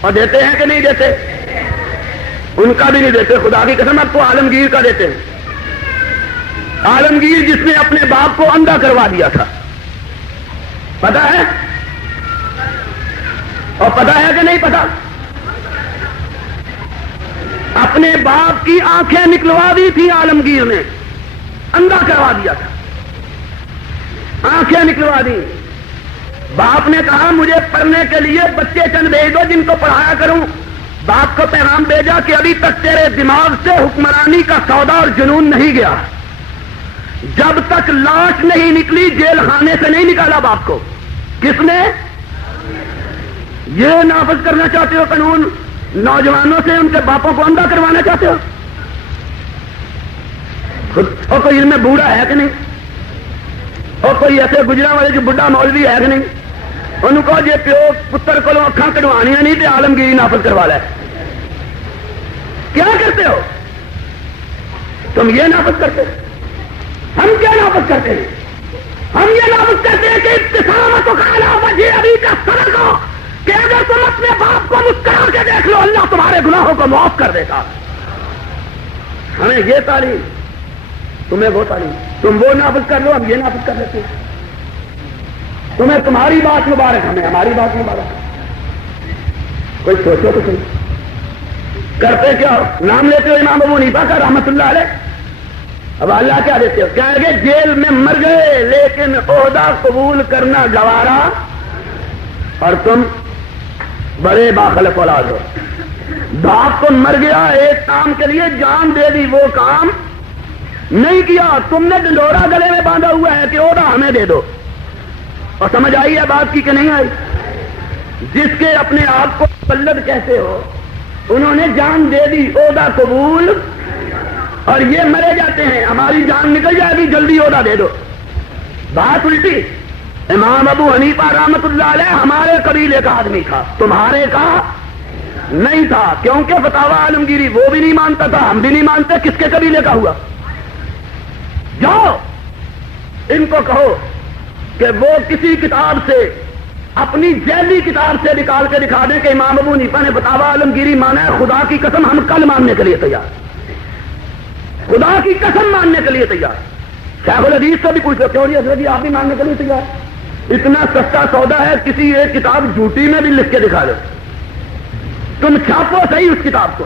اور دیتے ہیں کہ نہیں دیتے؟ ان کا بھی نہیں دیتے، خدا کی قسم اب تو عالمگیر کا دیتے ہیں۔ عالمگیر جس نے اپنے باپ کو اندھا کروا دیا تھا، پتا ہے؟ اور پتا ہے کہ نہیں پتا؟ اپنے باپ کی آنکھیں نکلوا دی تھی عالمگیر نے، اندھا کروا دیا تھا، آنکھیں نکلوا دی۔ باپ نے کہا مجھے پڑھنے کے لیے بچے چند بھیج دو جن کو پڑھایا کروں۔ باپ کو پیغام بھیجا کہ ابھی تک تیرے دماغ سے حکمرانی کا سودا اور جنون نہیں گیا، جب تک لاش نہیں نکلی جیل خانے سے نہیں نکالا باپ کو۔ کس نے؟ یہ نافذ کرنا چاہتے ہو قانون؟ نوجوانوں سے ان کے باپوں کو اندھا کروانا چاہتے ہو؟ اور کوئی ان میں بوڑھا ہے کہ نہیں؟ اور کوئی ایسے گجرا والے جو بڈھا مولوی ہے کہ نہیں؟ ان کو جی پیو پتر کو اکھاں کٹوانیاں نہیں تے عالمگیری نافذ کروا لے۔ کیا کرتے ہو تم؟ یہ نافذ کرتے ہم کیا نافذ کرتے ہیں؟ ہم یہ نافذ کرتے ہیں کہ ابتسامت خالا وجہ ابھی کا سرک ہو، کہ اگر تم اپنے باپ کو مسکرا کے دیکھ لو اللہ تمہارے گناہوں کو معاف کر دے گا۔ ہمیں یہ تعلیم، تمہیں وہ تعلیم، تم وہ نافذ کر لو ہم یہ نافذ کر لیتے ہیں۔ تمہیں تمہاری بات مبارک، ہمیں ہماری بات مبارک۔ کوئی سوچو تو صحیح، کرتے کیا ہو؟ نام لیتے ہو امام ابو حنیفہ کا رحمت اللہ علیہ، اب اللہ کیا دیتے ہو؟ کہیں گے جیل میں مر گئے لیکن عہدہ قبول کرنا گوارا، اور تم بڑے باخلق اولاد ہو۔ باپ تو مر گیا ایک کام کے لیے جان دے دی، وہ کام نہیں کیا، تم نے ڈنڈورا گلے میں باندھا ہوا ہے کہ عہدہ ہمیں دے دو۔ اور سمجھ آئی ہے بات کی کہ نہیں آئی؟ جس کے اپنے آپ کو مقلد کہتے ہو انہوں نے جان دے دی، عہدہ قبول، اور یہ مرے جاتے ہیں ہماری جان نکل جائے گی جلدی عہدہ دے دو۔ بات الٹی، امام ابو حنیفہ رحمت اللہ علیہ ہمارے قبیلے کا آدمی تھا، تمہارے کا نہیں تھا، کیونکہ فتاوی عالمگیری وہ بھی نہیں مانتا تھا، ہم بھی نہیں مانتے، کس کے قبیلے کا ہوا؟ جاؤ ان کو کہو کہ وہ کسی کتاب سے، اپنی ذیلی کتاب سے نکال کے دکھا دیں کہ امام ابو حنیفہ نے فتاوی عالمگیری مانا ہے، خدا کی قسم ہم کل ماننے کے لیے تیار، خدا کی قسم ماننے کے لیے تیار۔ شیخ الحدیث سے بھی پوچھو، کیوں نہیں حضرت جی آپ بھی ماننے کے لیے تیار؟ اتنا سستا سودا ہے، کسی ایک کتاب جھوٹی میں بھی لکھ کے دکھا دو، تم چھاپو صحیح اس کتاب کو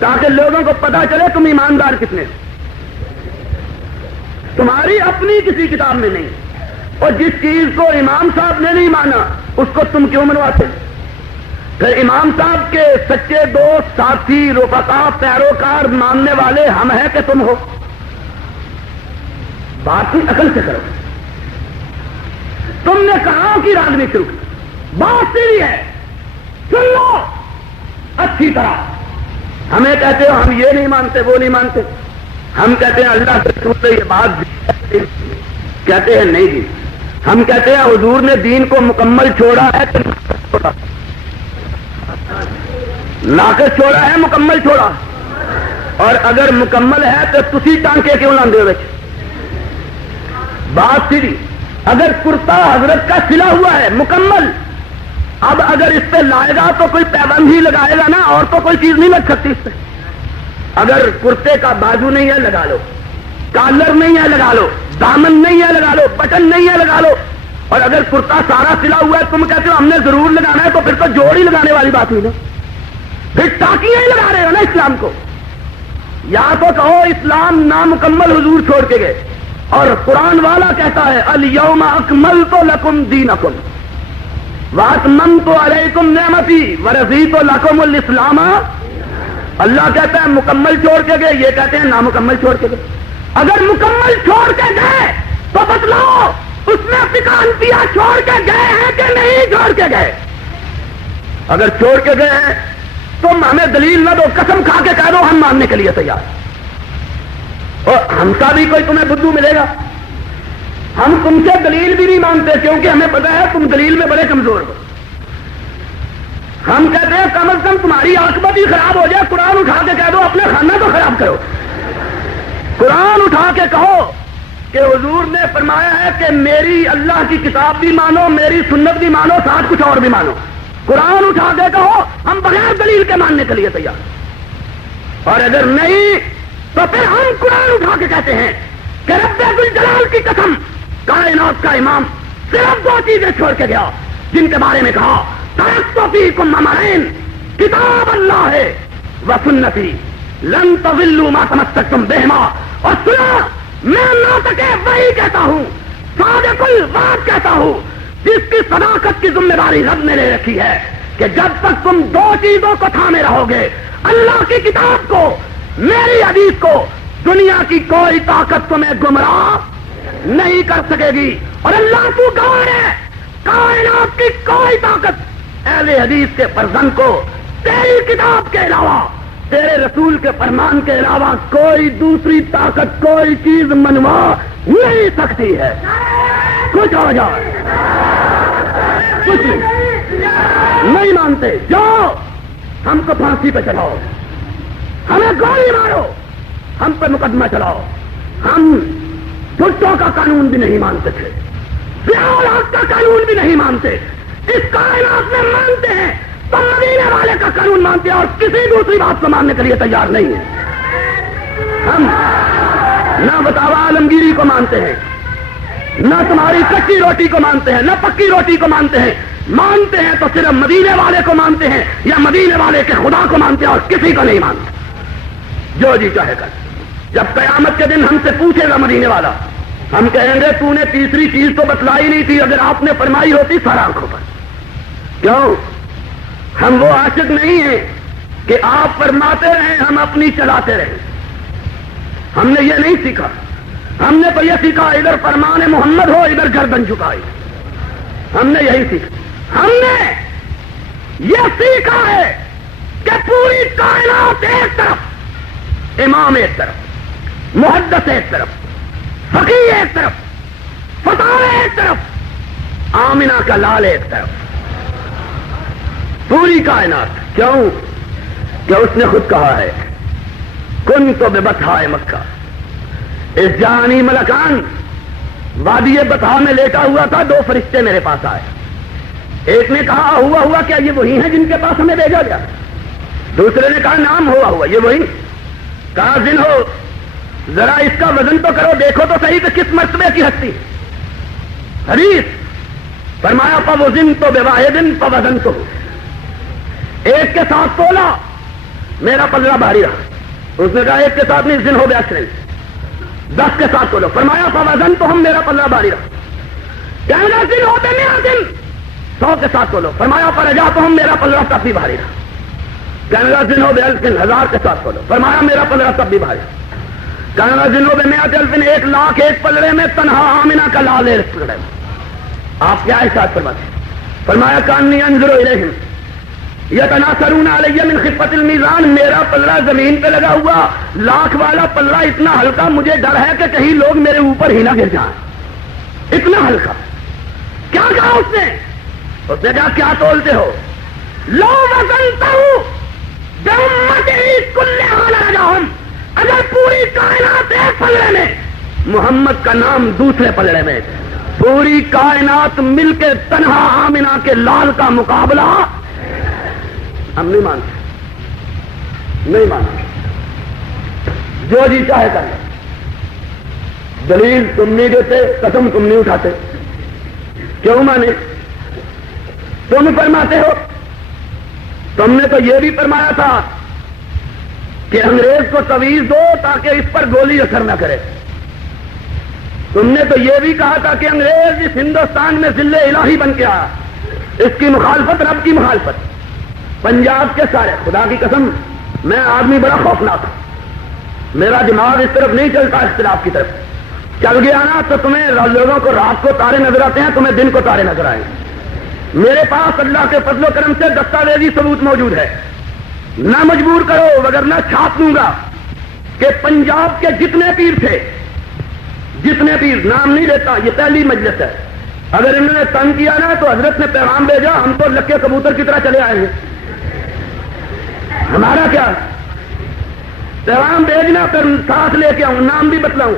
تاکہ لوگوں کو پتا چلے تم ایماندار کتنے ہو۔ تمہاری اپنی کسی کتاب میں نہیں، اور جس چیز کو امام صاحب نے نہیں مانا اس کو تم کیوں منواتے؟ پھر امام صاحب کے سچے دوست، ساتھی، رفقا، پیروکار، ماننے والے ہم ہیں کہ تم ہو؟ بات کی عقل سے کرو۔ تم نے کہاں کی راجنیتی شروع کی؟ بات سیدھی ہے، سن لو اچھی طرح۔ ہمیں کہتے ہو ہم یہ نہیں مانتے وہ نہیں مانتے، ہم کہتے ہیں اللہ سے سن لے یہ بات، کہتے ہیں نہیں جی، ہم کہتے ہیں حضور نے دین کو مکمل چھوڑا ہے کہ ناقص چھوڑا ہے، مکمل چھوڑا، اور اگر مکمل ہے تو تسی ٹانکے کیوں لاندے ہو؟ بات سیدھی، اگر کرتا حضرت کا سلا ہوا ہے مکمل، اب اگر اس پہ لائے گا تو کوئی پیبند ہی لگائے گا نا، اور تو کوئی چیز نہیں لگ سکتی اس پہ۔ اگر کرتے کا بازو نہیں ہے لگا لو، کالر نہیں ہے لگا لو، دامن نہیں ہے لگا لو، بٹن نہیں ہے لگا لو، اور اگر کرتا سارا سلا ہوا ہے تم کہتے ہو ہم نے ضرور لگانا ہے، تو پھر تو جوڑ ہی لگانے والی بات ہوئی نا، پھر ٹاکیاں ہی لگا رہے ہو نا اسلام کو۔ یا تو کہو اسلام نامکمل حضور چھوڑ کے گئے، اور قرآن والا کہتا ہے الیوم اکملت لکم دینکم واتممت علیکم نعمتی ورضیت لکم الاسلام۔ اللہ کہتا ہے مکمل چھوڑ کے گئے، یہ کہتے ہیں نامکمل چھوڑ کے گئے۔ اگر مکمل چھوڑ کے گئے تو بتلاؤ اس میں پکانتیا چھوڑ کے گئے ہیں کہ نہیں چھوڑ کے گئے؟ اگر چھوڑ کے گئے ہیں تم ہمیں دلیل نہ دو، قسم کھا کے کہہ دو ہم ماننے کے لیے تیار، اور ہم کا بھی کوئی تمہیں بدو ملے گا؟ ہم تم سے دلیل بھی نہیں مانتے کیونکہ ہمیں پتا ہے تم دلیل میں بڑے کمزور ہو۔ ہم کہتے ہیں کم از کم تمہاری عاقبت ہی خراب ہو جائے، قرآن اٹھا کے کہہ دو اپنا خانہ تو خراب کرو، قرآن اٹھا کے کہو کہ حضور نے فرمایا ہے کہ میری اللہ کی کتاب بھی مانو، میری سنت بھی مانو، ساتھ کچھ اور بھی مانو۔ قرآن اٹھا کے کہو ہم بغیر دلیل کے ماننے کے لیے تیار، اور اگر نہیں تو پھر ہم قرآن اٹھا کے کہتے ہیں کہ رب ذوالجلال کی قسم، کائنات کا امام صرف 2 چیزیں چھوڑ کے گیا جن کے بارے میں کہا ترکت فیکم امرین، کتاب اللہ ہے و سنتی لن تضلوا ما تمسکتم بہما، اور سنا میں ناطق وحی کہتا ہوں، صادق الوعد کہتا ہوں، جس کی صداقت کی ذمہ داری رب نے لے رکھی ہے کہ جب تک تم 2 چیزوں کو تھامے رہو گے، اللہ کی کتاب کو، میری حدیث کو، دنیا کی کوئی طاقت تمہیں گمراہ نہیں کر سکے گی، اور اللہ تو گواہ ہے کائنات کی کوئی طاقت اہل حدیث کے فرزند کو تیری کتاب کے علاوہ، تیرے رسول کے فرمان کے علاوہ کوئی دوسری طاقت، کوئی چیز منوا نہیں سکتی ہے۔ کچھ ہو جائے کچھ نہیں مانتے، جاؤ ہم کو پھانسی پہ چڑھاؤ، ہمیں گولی مارو، ہم پہ مقدمہ چلاؤ، ہم بھٹو کا قانون بھی نہیں مانتے تھے، ضیاء-ال-حق کا قانون بھی نہیں مانتے، اس کائنات میں مانتے ہیں تو مدینے والے کا قانون مانتے ہیں، اور کسی دوسری بات کو ماننے کے لیے تیار نہیں ہے۔ ہم نہ بتاوا عالمگیری کو مانتے ہیں، نہ تمہاری کچی روٹی کو مانتے ہیں، نہ پکی روٹی کو مانتے ہیں، مانتے ہیں تو صرف مدینے والے کو مانتے ہیں یا مدینے والے کے خدا کو مانتے ہیں، اور کسی کو نہیں مانتے، جو جی چاہے کر۔ جب قیامت کے دن ہم سے پوچھے گا مدینے والا، ہم کہیں گے تو نے تیسری چیز تو بتلائی نہیں تھی، اگر آپ نے فرمائی ہوتی سر آنکھوں پر۔ کیوں؟ ہم وہ عاشق نہیں ہیں کہ آپ فرماتے رہیں ہم اپنی چلاتے رہیں، ہم نے یہ نہیں سیکھا، ہم نے تو یہ سیکھا ادھر فرمان محمد ہو ادھر گردن جھکائی، ہم نے یہی سیکھا، ہم نے یہ سیکھا ہے کہ پوری کائنات ایک طرف، امام ایک طرف، محدث ایک طرف، فقیہ ایک طرف، فتاوی ایک طرف، آمنہ کا لال ایک طرف، پوری کائنات۔ کیوں؟ کہ اس نے خود کہا ہے کن تو بے بطحائے مکہ اس جانی ملکان، وادی بطحا میں لیٹا ہوا تھا، 2 فرشتے میرے پاس آئے، ایک نے کہا ہوا کیا یہ وہی ہیں جن کے پاس ہمیں بھیجا گیا؟ دوسرے نے کہا نام ہوا یہ وہی۔ کہا زن ہو ذرا اس کا وزن تو کرو، دیکھو تو صحیح کہ کس مرتبے کی ہستی۔ حدیث فرمایا فوزن تو بے واحدن فوزن تو، ایک کے ساتھ تولا میرا پلڑا بھاری رہا، اس نے کہا ایک کے ساتھ نہیں، زن ہو بے عشرین، 10 کے ساتھ تولو، فرمایا فوزن تو ہم میرا پلڑا بھاری رہا، کہنے لگا زن ہو بے مئہ دن، 100 کے ساتھ تولو، فرمایا فرجا تو ہم میرا پلڑا تب بھی بھاری رہا، کہنے لگا زن ہو بے الف، 1000 کے ساتھ تولو، فرمایا میرا پلڑا تب بھی بھاری رہا، کہنے لگا زن ہو بے مئہ الف، 1,00,000 ایک پلڑے میں، تنہا آمنہ کا لال ایک پلڑے میں۔ آپ کیا احساس فرماتے ہیں؟ فرمایا کانی انظر الیہم یتناثرون علی من خفت المیزان، میرا پلڑا زمین پہ لگا ہوا، 1,00,000 والا پلڑا اتنا ہلکا، مجھے ڈر ہے کہ کہیں لوگ میرے اوپر ہی نہ گر جائیں، اتنا ہلکا۔ کیا کہا اس نے کہا کیا تولتے ہو؟ لو وزنتہ بامتہ کلھا لرجعہم، اگر پوری کائنات ایک پلڑے میں، محمد کا نام دوسرے پلڑے میں، پوری کائنات مل کے تنہا آمنہ کے لال کا مقابلہ، ہم نہیں مانتے، نہیں مانتے، جو جی چاہے کر لیں، دلیل تم نہیں دیتے، قسم تم نہیں اٹھاتے، کیوں مانے؟ تم فرماتے ہو، تم نے تو یہ بھی فرمایا تھا کہ انگریز کو تویز دو تاکہ اس پر گولی اثر نہ کرے، تم نے تو یہ بھی کہا تھا کہ انگریز اس ہندوستان میں ذل الہی بن کے آیا، اس کی مخالفت رب کی مخالفت، پنجاب کے سارے، خدا کی قسم میں آدمی بڑا خوفناک ہوں، میرا دماغ اس طرف نہیں چلتا، اختلاف کی طرف چل گیا نا تو تمہیں لوگوں کو رات کو تارے نظر آتے ہیں، تمہیں دن کو تارے نظر آئیں گے۔ میرے پاس اللہ کے فضل و کرم سے دستاویزی ثبوت موجود ہے، نہ مجبور کرو وگرنہ چھاپ دوں گا کہ پنجاب کے جتنے پیر تھے، جتنے پیر، نام نہیں لیتا، یہ پہلی مجلس ہے، اگر انہوں نے تنگ کیا نا تو حضرت نے پیغام بھیجا ہم تو لکے کبوتر کی طرح چلے آئے ہیں، ہمارا کیا پیغام بھیجنا، پھر ساتھ لے کے آؤں، نام بھی بتلاؤں،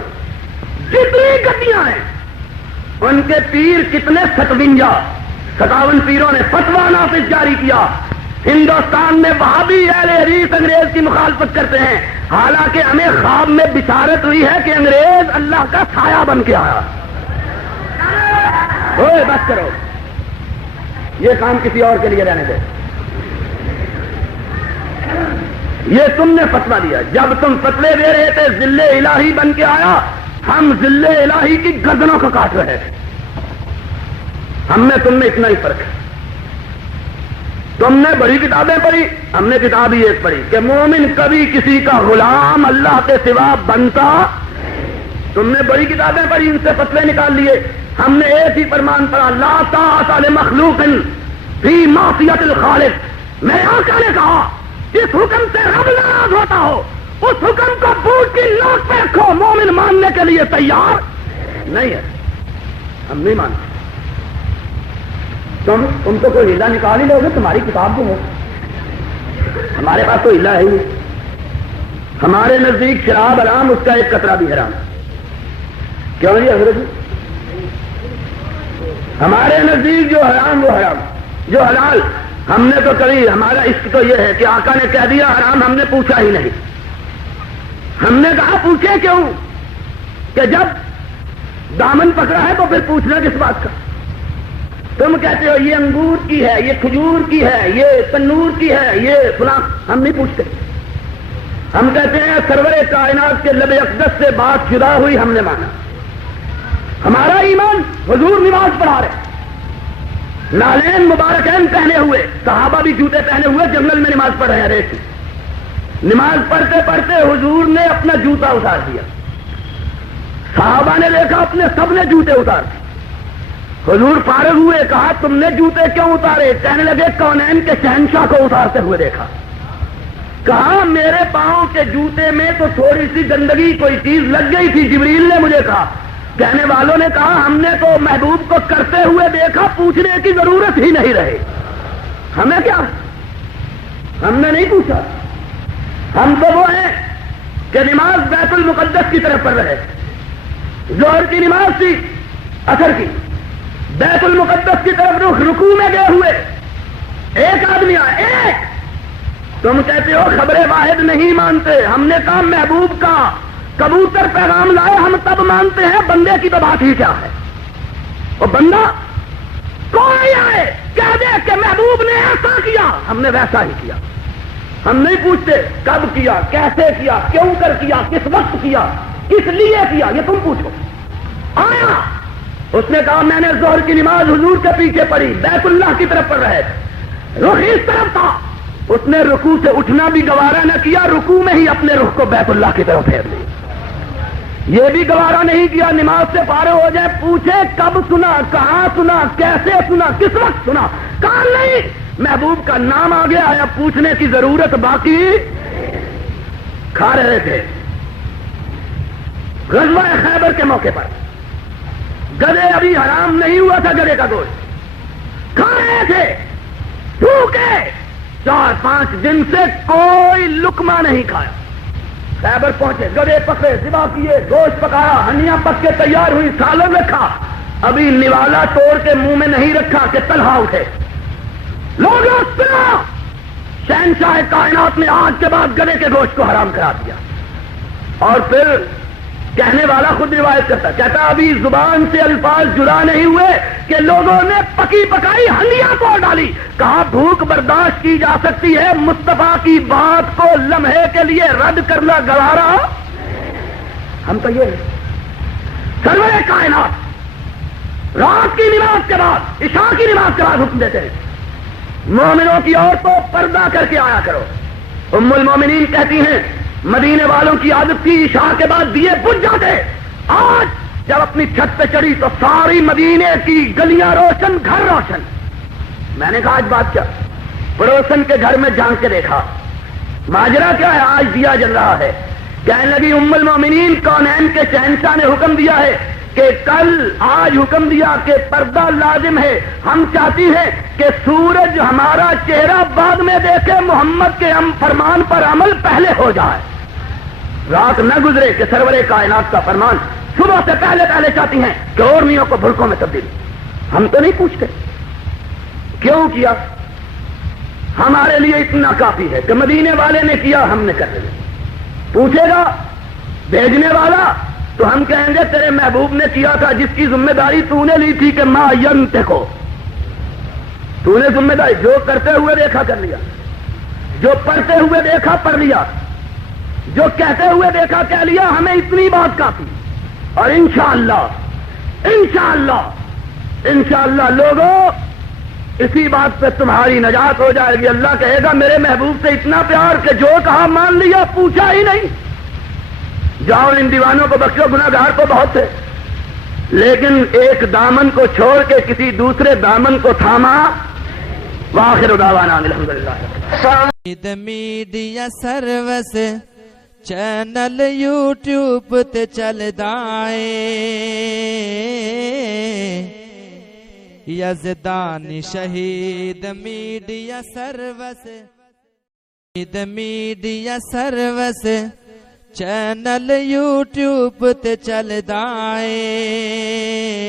جتنی گدیاں ہیں ان کے پیر کتنے 57، 57 پیروں نے فتویٰ نافذ جاری کیا. ہندوستان میں وہابی اہل حدیث انگریز کی مخالفت کرتے ہیں، حالانکہ ہمیں خواب میں بشارت ہوئی ہے کہ انگریز اللہ کا سایہ بن کے آیا. اوے بس کرو، یہ کام کسی اور کے لیے رہنے دو. یہ تم نے فتویٰ دیا. جب تم فتوے دے رہے تھے ذل الہی بن کے آیا، ہم ذل الہی کی گردنوں کو کاٹ رہے تھے. ہم میں تم میں اتنا ہی فرق ہے. تم نے بڑی کتابیں پڑھی، ہم نے کتاب ہی ایک پڑھی کہ مومن کبھی کسی کا غلام اللہ کے سوا بنتا. تم نے بڑی کتابیں پڑھی، ان سے فتوے نکال لیے. ہم نے ایک ہی فرمان پڑھا، لا طاعۃ لمخلوق فی معصیۃ الخالق. میں آقا نے کہا جس حکم سے رب ناراض ہوتا ہو اس حکم کو بوٹ کی نوک پہ رکھو. مومن ماننے کے لیے تیار نہیں ہے. ہم نہیں مانتے. تم تو کوئی ہیلا نکال ہی لو گے، تمہاری کتاب تو ہے. ہمارے پاس تو ہیلا ہے ہی. ہمارے نزدیک شراب حرام، اس کا ایک قطرہ بھی حرام. کیوں جی حضرت جی؟ ہمارے نزدیک جو حرام وہ حرام، جو حلال ہم نے تو کبھی، ہمارا عشق تو یہ ہے کہ آقا نے کہہ دیا حرام، ہم نے پوچھا ہی نہیں. ہم نے کہا پوچھے کیوں؟ کہ جب دامن پکڑا ہے تو پھر پوچھنا کس بات کا؟ تم کہتے ہو یہ انگور کی ہے، یہ کھجور کی ہے، یہ تنور کی ہے، یہ فلاں. ہم نہیں پوچھتے. ہم کہتے ہیں سرور کائنات کے لب اقدس سے بات جدا ہوئی، ہم نے مانا. ہمارا ایمان، حضور نماز پڑھا رہے، نالین مبارکین پہنے ہوئے، صحابہ بھی جوتے پہنے ہوئے جنگل میں نماز پڑھ رہے ہیں ریت. نماز پڑھتے پڑھتے حضور نے اپنا جوتا اتار دیا. صحابہ نے دیکھا اپنے سب نے جوتے اتار دیے. حضور فارغ ہوئے، کہا تم نے جوتے کیوں اتارے؟ کہنے لگے کونین کے شہنشاہ کو اتارتے ہوئے دیکھا. کہا میرے پاؤں کے جوتے میں تو تھوڑی سی گندگی کوئی چیز لگ گئی تھی، جبریل نے مجھے کہا. کہنے والوں نے کہا ہم نے تو محبوب کو کرتے ہوئے دیکھا، پوچھنے کی ضرورت ہی نہیں رہی. ہمیں کیا، ہم نے نہیں پوچھا. ہم تو وہ ہیں کہ نماز بیت المقدس کی طرف پڑھ رہے. ظہر کی نماز تھی، عصر کی، بیت المقدس کی طرف رخ، رکوع میں گئے ہوئے. ایک آدمی آیا، ایک. تم کہتے ہو خبر واحد نہیں مانتے. ہم نے کہا محبوب کا کبوتر پیغام لائے ہم تب مانتے ہیں، بندے کی تو بات ہی کیا ہے. وہ بندہ کوئی آئے کہہ دے کہ محبوب نے ایسا کیا، ہم نے ویسا ہی کیا. ہم نہیں پوچھتے کب کیا، کیسے کیا، کیوں کر کیا، کس وقت کیا، کس لیے کیا. یہ تم پوچھو. آیا، اس نے کہا میں نے ظہر کی نماز حضور کے پیچھے پڑھی، بیت اللہ کی طرف پڑھ رہے، رخ اس طرف تھا. اس نے رکوع سے اٹھنا بھی گوارا نہ کیا، رکوع میں ہی اپنے رخ کو بیت اللہ کی طرف پھیر لیا. یہ بھی گوارا نہیں کیا نماز سے فارغ ہو جائے پوچھے کب سنا، کہاں سنا، کیسے سنا، کس وقت سنا. کہا نہیں، محبوب کا نام آ گیا ہے، پوچھنے کی ضرورت باقی. کھا رہے تھے غزوہ خیبر کے موقع پر، گدے ابھی حرام نہیں ہوا تھا، گدے کا گوشت کھا رہے تھے، بھوکے 4-5 دن سے کوئی لقمہ نہیں کھایا. خیبر پہنچے، گدے پکڑے، ذبح کیے، گوشت پکایا، ہنیاں پک کے تیار ہوئی، سالن رکھا، ابھی نوالا توڑ کے منہ میں نہیں رکھا کہ طلحہ اٹھے. لوگوں سنا، شہنشاہ کائنات نے آج کے بعد گدے کے گوشت کو حرام کرا دیا. اور پھر کہنے والا خود روایت کرتا، کہتا ابھی زبان سے الفاظ جدا نہیں ہوئے کہ لوگوں نے پکی پکائی ہنڈیاں توڑ ڈالی. کہا بھوک برداشت کی جا سکتی ہے، مصطفیٰ کی بات کو لمحے کے لیے رد کرنا گوارا. ہم تو یہ سرور کائنات رات کی نماز کے بعد، عشاء کی نماز کے بعد حکم دیتے ہیں مومنوں کی عورتوں پردہ کر کے آیا کرو. ام المومنین کہتی ہیں مدینے والوں کی عادت تھی عشاء کے بعد دیے بجھ جاتے. آج جب اپنی چھت پہ چڑھی تو ساری مدینے کی گلیاں روشن، گھر روشن. میں نے کہا آج بات کیا؟ پڑوسن کے گھر میں جان کے دیکھا، ماجرا کیا ہے؟ آج دیا جل رہا ہے. کہنے لگی ام المومنین کونین کے شہنشاہ نے حکم دیا ہے کہ کل آج حکم دیا کہ پردہ لازم ہے. ہم چاہتی ہیں کہ سورج ہمارا چہرہ بعد میں دیکھے، محمد کے فرمان پر عمل پہلے ہو جائے. رات نہ گزرے کہ سرور کائنات کا فرمان صبح سے پہلے چاہتی ہیں کہ اورمیوں کو بھڑکوں میں تبدیل. ہم تو نہیں پوچھتے. کیوں کیا؟ ہمارے لیے اتنا کافی ہے کہ مدینے والے نے کیا، ہم نے کر لیا۔ پوچھے گا بھیجنے والا تو ہم کہیں گے تیرے محبوب نے کیا تھا، جس کی ذمہ داری تو نے لی تھی کہ ما ینطقو، تو نے ذمہ داری جو کرتے ہوئے دیکھا کر لیا، جو پڑھتے ہوئے دیکھا پڑھ لیا، جو کہتے ہوئے دیکھا کہہ لیا، ہمیں اتنی بات کافی۔ اور انشاءاللہ انشاءاللہ لوگوں اسی بات پہ تمہاری نجات ہو جائے گی۔ اللہ کہے گا میرے محبوب سے اتنا پیار کہ جو کہا مان لیا، پوچھا ہی نہیں۔ جاؤ ان دیوانوں کو بخشو، گناہگار تو بہت تھے، لیکن ایک دامن کو چھوڑ کے کسی دوسرے دامن کو تھاما۔ وآخر دعوانا الحمدللہ۔ میڈیا سروس چینل یوٹیوب تے چلدا اے، یزدانی شہید میڈیا سروس چینل یوٹیوب تے چلدا اے۔